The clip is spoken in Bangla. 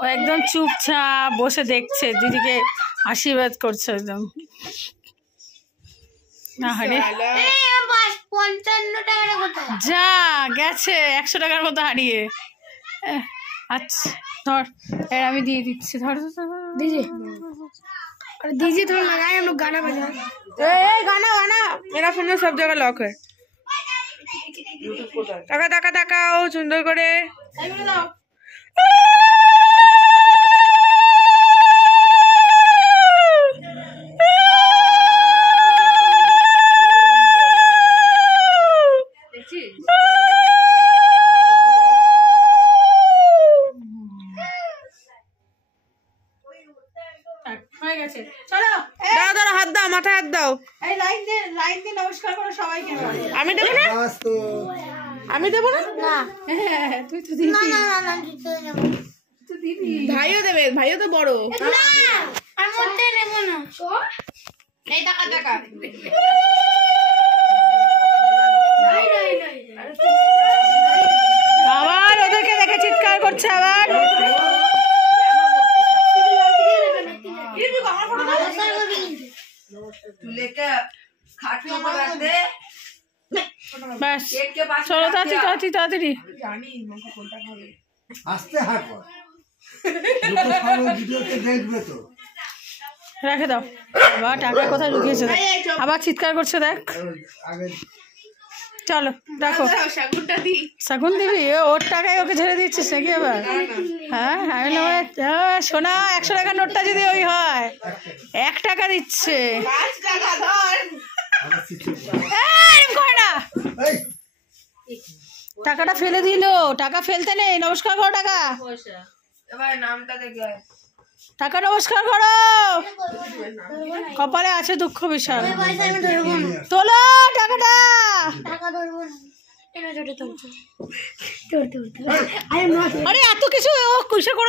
ও একদম চুপচাপ বসে দেখছে, দিদিকে আশীর্বাদ করছে একদম। না হারে যা গেছে 100 টাকার মতো হারিয়ে। আচ্ছা ধর, আমি দিয়ে দিচ্ছি, ধর দিদি। दीजिए थोड़ा लगाए हम लोग गाना बजा। गाना गाना मेरा फोन में सब जगह लॉक है। टाका टाका टाकाओ सुंदर करे। চলো দাও দাও হাত দাও, মাথায় হাত দাও। এই লাইন দিয়ে নমস্কার করো সবাইকে। আমি দেব না, আমি দেব না। তুই তো দিবি। ভাইও দেবে, ভাইও তো বড়। এই টাকা টাকা আবার ওদেরকে দেখে চিৎকার করছে আবার। ব্যাস চলো তাড়াতাড়ি তাড়াতাড়ি। রেখে দাও। আবার টাকা কোথায় লুকিয়েছে, আবার চিৎকার করছে দেখ। চলো দেখো শাগুন দিবি, ওর টাকায় ওকে ছেড়ে দিচ্ছিস নাকি আবার? হ্যাঁ সোনা 100 টাকার নোটটা যদি ওই হয় 1 টাকা দিচ্ছে। টাকাটা ফেলে দিল, টাকা ফেলতে নেই, নমস্কার করো। টাকা নমস্কার করো। কপালে আছে দুঃখ বিশাল। তোলো টাকাটা। আরে এত কিছু কিসে করে